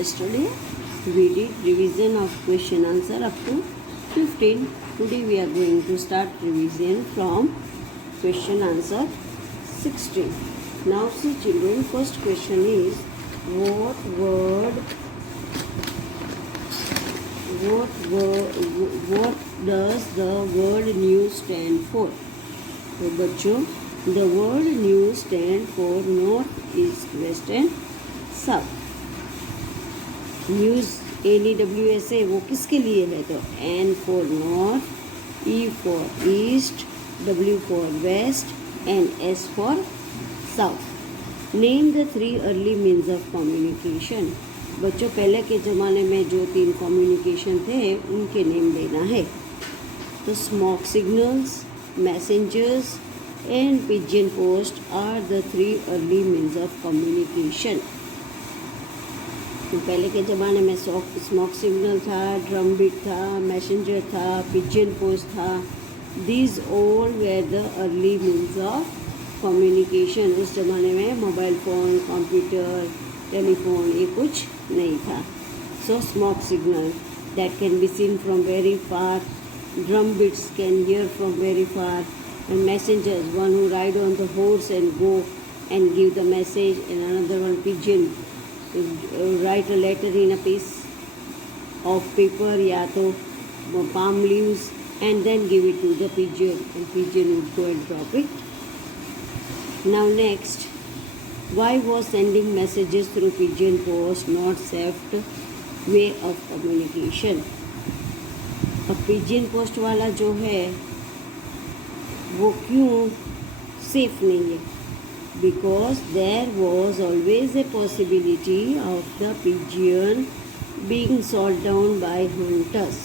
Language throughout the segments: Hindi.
yesterday we did revision of question answer up to 15. Today we are going to start revision from question answer 16. Now see children, first question is what does the word news stand for? तो बच्चों the word news stand for north, east, west and south. News NEWS वो किसके लिए है? तो N for north, E for east, W for west and S for south. Name the 3 early means of communication. बच्चों पहले के ज़माने में जो 3 कम्युनिकेशन थे उनके नेम देना है. तो smoke signals, messengers and pigeon post are the 3 early means of communication. तो पहले के ज़माने में स्मोक सिग्नल था, ड्रम बीट था, मैसेंजर था, पिजन पोस्ट था. These all where the early means of communication. उस ज़माने में मोबाइल फ़ोन, कंप्यूटर, टेलीफोन ये कुछ नहीं था. So smoke signal that can be seen from very far, drum beats can hear from very far, and messengers one who ride on the horse and go and give the message, and another one pigeon write a letter in a piece of paper या तो palm leaves and then give it to the pigeon and pigeon would go and drop it. Now next, why was sending messages through pigeon post not safe way of communication? अब pigeon post वाला जो है वो क्यों सेफ नहीं है? Because there was always a possibility of the pigeon being shot down by hunters.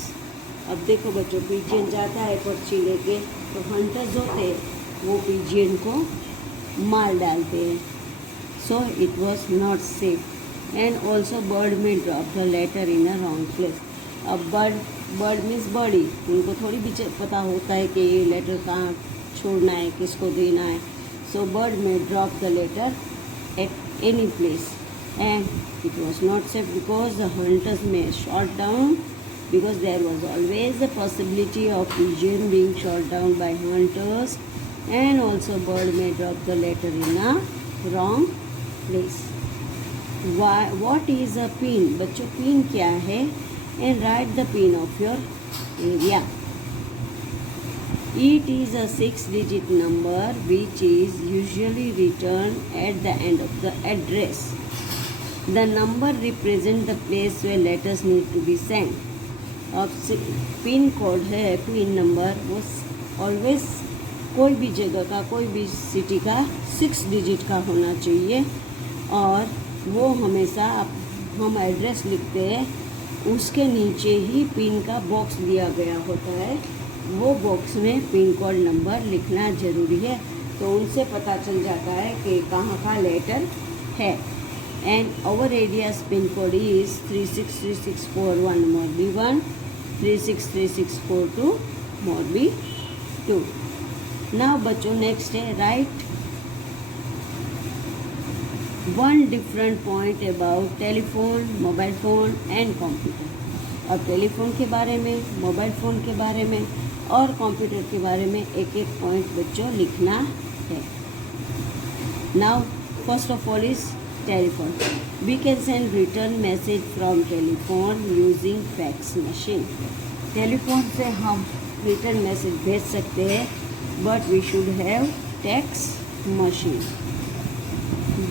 अब देखो बच्चों, पिजन जाता है पक्षी लेके, तो हंटर्स होते हैं वो पिजन को मार डालते हैं. So it was not safe. And also bird may drop the letter in a wrong place. अब बर्ड मीन्स बर्डी, उनको थोड़ी भी पता होता है कि ये लेटर कहाँ छोड़ना है, किसको देना है. So bird may drop the letter at any place, and it was not safe because the hunters may shot down, because there was always the possibility of pigeon being shot down by hunters, and also bird may drop the letter in a wrong place. What is a pin? बच्चों pin क्या है? And write the pin of your area. It is a 6-digit number which is usually written at the end of the address. The number represents the place where letters need to be sent. अब पिन कोड है, पिन नंबर, वो ऑलवेज कोई भी जगह का, कोई भी सिटी का 6 डिजिट का होना चाहिए. और वो हमेशा हम एड्रेस लिखते हैं उसके नीचे ही पिन का बॉक्स दिया गया होता है. वो बॉक्स में पिन कोड नंबर लिखना ज़रूरी है, तो उनसे पता चल जाता है कि कहाँ का लेटर है. And our areas pin code is 363641 Morbi 1, 363642 Morbi 2. Now बच्चों नेक्स्ट है right 1 different point about telephone, mobile phone and computer. अब टेलीफोन के बारे में, मोबाइल फ़ोन के बारे में और कंप्यूटर के बारे में एक एक पॉइंट बच्चों लिखना है. Now first of all is telephone. We can send return message from telephone using fax machine. टेलीफोन से हम रिटर्न मैसेज भेज सकते हैं, but we should have fax machine.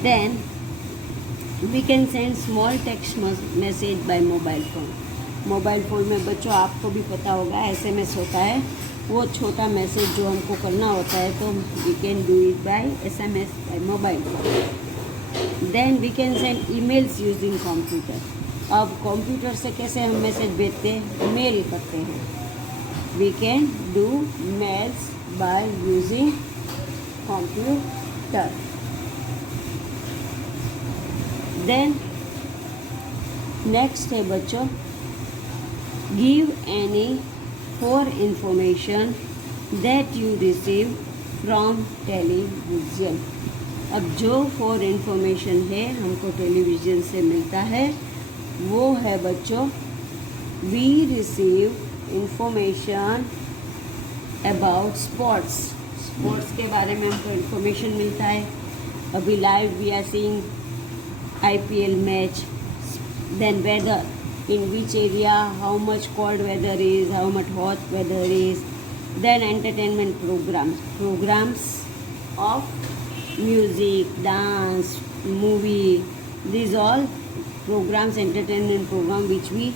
Then we can send small text message by mobile phone. Mobile phone में बच्चों आपको भी पता होगा SMS होता है, वो छोटा मैसेज जो हमको करना होता है, तो we can do it by SMS by mobile phone. Then we can send emails using computer. अब कंप्यूटर से कैसे हम मैसेज भेजते हैं? मेल करते हैं. We can do mails by using computer. Then next है बच्चों give any 4 information that you receive from television. अब जो 4 इंफॉर्मेशन है हमको टेलीविज़न से मिलता है है बच्चों? We receive information about sports. Sports के बारे में हमको इन्फॉर्मेशन मिलता है। अभी live we are seeing IPL match. Then weather, in which area, how much cold weather is, how much hot weather is. Then entertainment programs of music, dance, movie. These all programs, entertainment program which we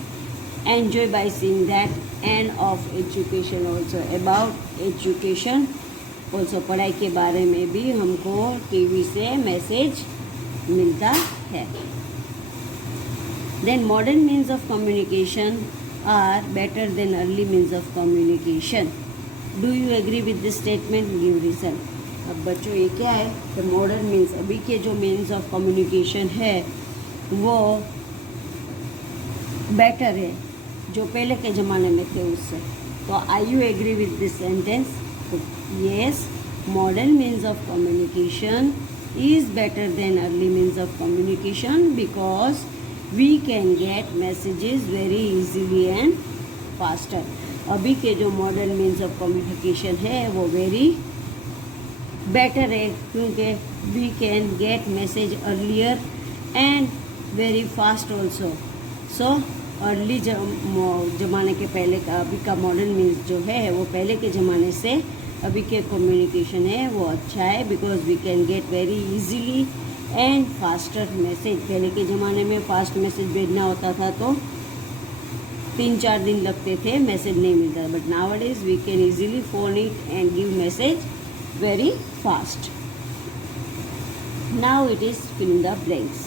enjoy by seeing that. And of education also, about education also, पढ़ाई के बारे में भी हमको टीवी से मैसेज मिलता है. Then modern means of communication are better than early means of communication. Do you agree with this statement? Give reason. अब बच्चों ये क्या है? The modern means, अभी के जो means of communication है वो better है जो पहले के ज़माने में थे उससे. तो are you agree with this sentence? Yes, modern means of communication is better than early means of communication because we can get messages very easily and faster. अभी के जो modern means of communication है वो very better है क्योंकि we can get message earlier and very fast also. So early ज़माने के पहले का अभी का मॉडर्न मीन्स जो है वो पहले के ज़माने से अभी के कम्युनिकेशन है वो अच्छा है because we can get very easily and faster message. पहले के ज़माने में फास्ट मैसेज भेजना होता था तो 3-4 दिन लगते थे, मैसेज नहीं मिलता. But nowadays we can easily phone it and give message very fast. Now it is fill in the blanks.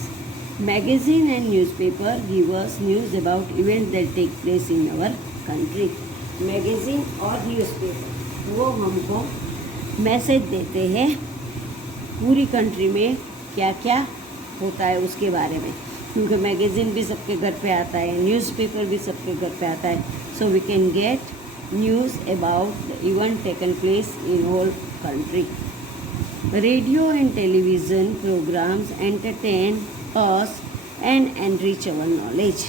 Magazine and newspaper give us news about events that take place in our country. Magazine और newspaper वो हमको मैसेज देते हैं पूरी कंट्री में क्या क्या होता है उसके बारे में, क्योंकि मैगज़ीन भी सबके घर पे आता है, न्यूज़पेपर भी सबके घर पे आता है. So we can get news about the event taken place in whole country. Radio and television programmes entertain us and enrich our knowledge.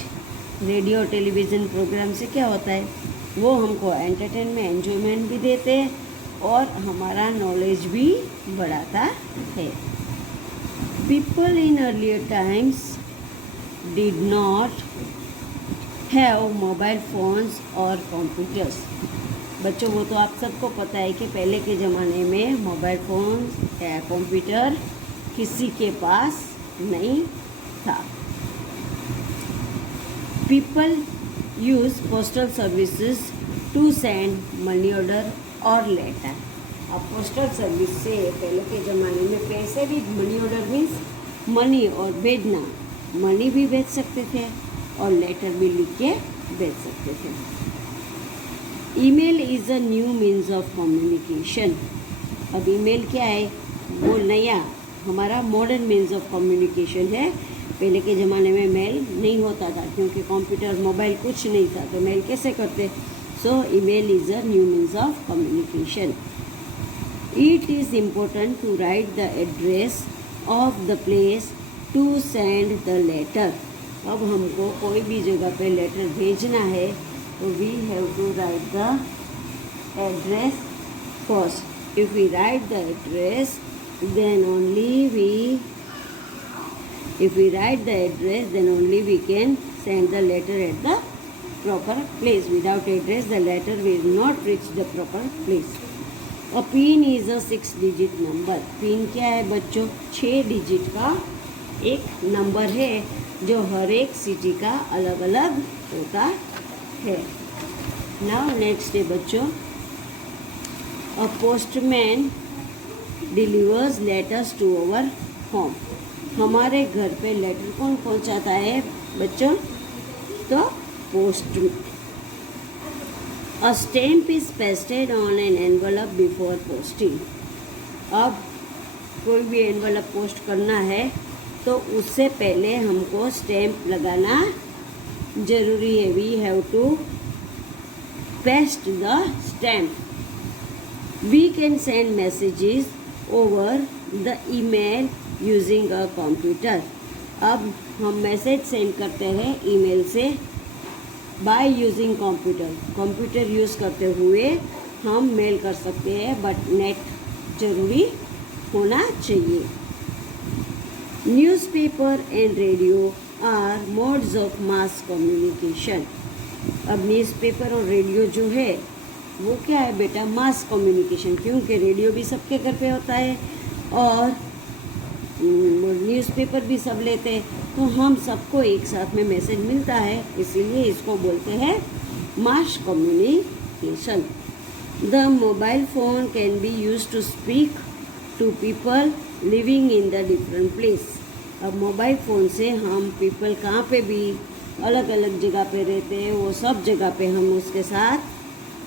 Radio और टेलीविज़न प्रोग्राम से क्या होता है वो हमको एंटरटेनमेंट एंजॉयमेंट भी देते हैं और हमारा नॉलेज भी बढ़ाता है. People in earlier times did not have mobile phones और कंप्यूटर्स. बच्चों वो तो आप सबको पता है कि पहले के ज़माने में मोबाइल फ़ोन्स या कंप्यूटर किसी के पास नहीं था. People use postal services to send money order और लेटर. अब पोस्टल सर्विस से पहले के ज़माने में पैसे भी, मनी ऑर्डर मीन्स मनी और भेजना, मनी भी भेज सकते थे और लेटर भी लिख के भेज सकते थे. Email is a new means of communication. अब ईमेल क्या है वो नया हमारा मॉडर्न मीन्स ऑफ कम्युनिकेशन है. पहले के ज़माने में मेल नहीं होता था क्योंकि कंप्यूटर मोबाइल कुछ नहीं था तो मेल कैसे करते. So email is a new means of communication. It is important to write the address of the place to send the letter. अब हमको कोई भी जगह पे लेटर भेजना है तो we have to write the address first. If we write the address then only we can send the letter at the proper place. Without address the letter will not reach the proper place. A PIN is a 6-digit number. PIN क्या है बच्चों? 6 डिजिट का एक नंबर है जो हर एक सिटी का अलग अलग होता है. नाउ नेक्स्ट है बच्चों, a postman delivers letters to our home. हमारे घर पे लेटर कौन पहुंचाता है बच्चों? तो post. A stamp is pasted on an envelope before posting. अब कोई भी एनवलप पोस्ट करना है तो उससे पहले हमको स्टैम्प लगाना ज़रूरी है. We have to paste the stamp. We can send messages over the email using a computer. अब हम मैसेज सेंड करते हैं ईमेल से bye using computer. Computer use करते हुए हम मेल कर सकते हैं, बट नेट ज़रूरी होना चाहिए। Newspaper and radio are modes of mass communication. अब न्यूज़पेपर और रेडियो जो है वो क्या है बेटा, मास कम्युनिकेशन, क्योंकि रेडियो भी सबके घर पे होता है और न्यूज़पेपर भी सब लेते हैं, तो हम सबको एक साथ में मैसेज मिलता है, इसीलिए इसको बोलते हैं mass communication. The mobile phone can be use to speak to people living in the different place. अब मोबाइल फ़ोन से हम पीपल कहाँ पे भी अलग अलग जगह पे रहते हैं, वो सब जगह पे हम उसके साथ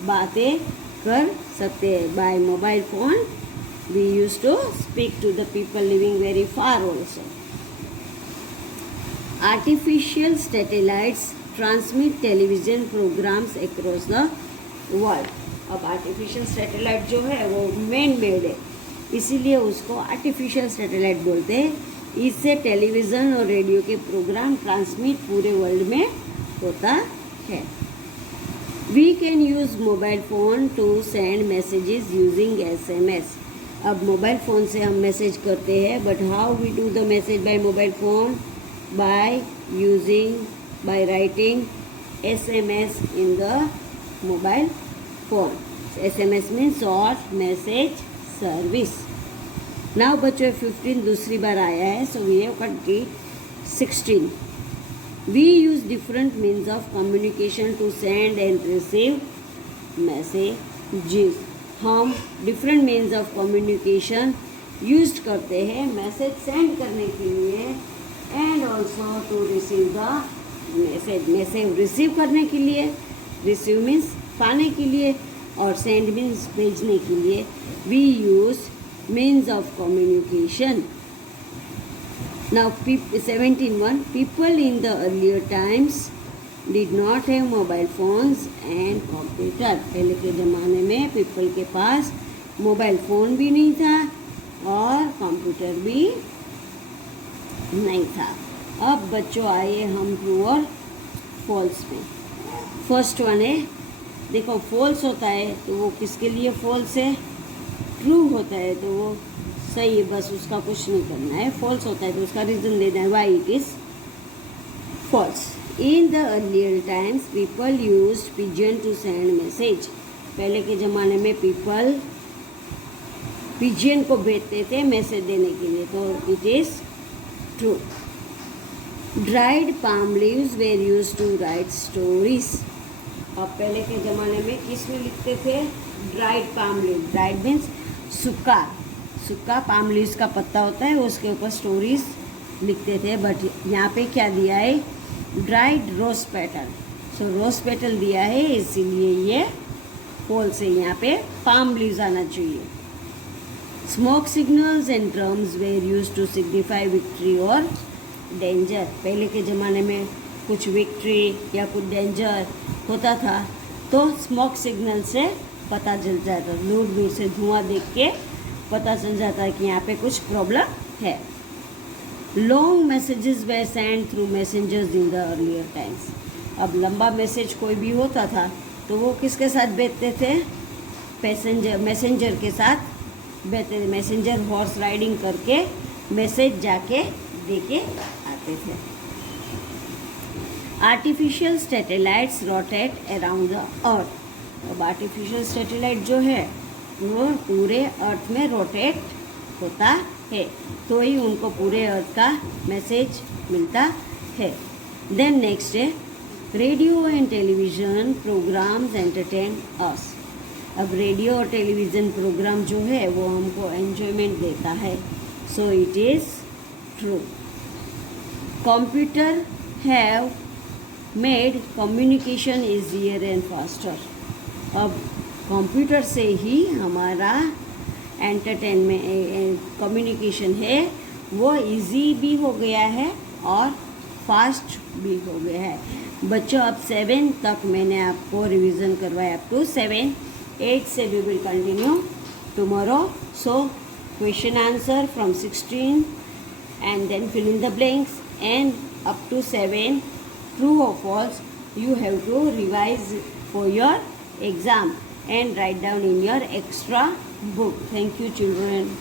बातें कर सकते हैं। By mobile phone we used to speak to the people living very far also. Artificial satellites transmit television programs across the world. अब आर्टिफिशियल सैटेलाइट जो है वो मैन मेड है, इसीलिए उसको आर्टिफिशियल सैटेलाइट बोलते हैं। इससे टेलीविज़न और रेडियो के प्रोग्राम ट्रांसमिट पूरे वर्ल्ड में होता है। We can use mobile phone to send messages using SMS। अब मोबाइल फ़ोन से हम मैसेज करते हैं, but how we do the message by mobile phone? By writing SMS in the mobile phone. SMS means short message service. Now बच्चों 15 दूसरी बार आया है, so we have got the 16. We use different means of communication to send and receive messages. हम different means of communication use करते हैं मैसेज सेंड करने के लिए and also to receive the message receive करने के लिए, रिसीव मीन्स पाने के लिए और सेंड मीन्स भेजने के लिए। We use means of communication. Now 17:1 people in the earlier times did not have mobile phones and computer. पहले के ज़माने में पीपल के पास मोबाइल फ़ोन भी नहीं था और कंप्यूटर भी नहीं था। अब बच्चों आइए हम ट्रू और फॉल्स में। फर्स्ट वन है, देखो फॉल्स होता है तो वो किसके लिए फॉल्स है, ट्रू होता है तो वो सही है, बस उसका कुछ नहीं करना है। फॉल्स होता है तो उसका रीज़न देना है why it is false. In the earlier times, people used pigeon to send message. पहले के ज़माने में people pigeon को भेजते थे मैसेज देने के लिए, तो it is true. Dried palm leaves were used to write stories. अब पहले के ज़माने में किस में लिखते थे? Dried palm leave. Dried means सूखा पाम लीव्स का पत्ता होता है, उसके ऊपर स्टोरीज लिखते थे। बट यहाँ पे क्या दिया है? Dried rose petal. So rose petal दिया है, इसीलिए ये फॉल्स है। यहाँ पे पाम लीव्स आना चाहिए। Smoke signals and drums were use to signify victory और डेंजर। पहले के ज़माने में कुछ विक्ट्री या कुछ डेंजर होता था तो स्मोक सिग्नल से पता चल जाता, दूर दूर से धुआं देख के पता चल जाता है कि यहाँ पे कुछ प्रॉब्लम है। Long messages way send through messengers in the earlier times. अब लंबा मैसेज कोई भी होता था तो वो किसके साथ भेजते थे? मैसेंजर के साथ भेजते थे। मैसेंजर हॉर्स राइडिंग करके मैसेज जाके दे के आते थे। Artificial satellites rotate around the earth. अब आर्टिफिशियल सैटेलाइट जो है वो पूरे अर्थ में रोटेट होता है, तो ही उनको पूरे अर्थ का मैसेज मिलता है। देन नेक्स्ट है radio and television programmes entertain us. अब रेडियो और टेलीविज़न प्रोग्राम जो है वो हमको एंजॉयमेंट देता है, so it is true. Computer have made communication easier and faster. अब कंप्यूटर से ही हमारा एंटरटेनमेंट कम्युनिकेशन है वो इजी भी हो गया है और फास्ट भी हो गया है। बच्चों अब 7 तक मैंने आपको रिवीजन करवाया, अप टू 7, 8 से we will continue tomorrow. So question answer from 16 and then fill in the blanks and up to 7 true or false you have to revise for your exam and write down in your extra book. Thank you children.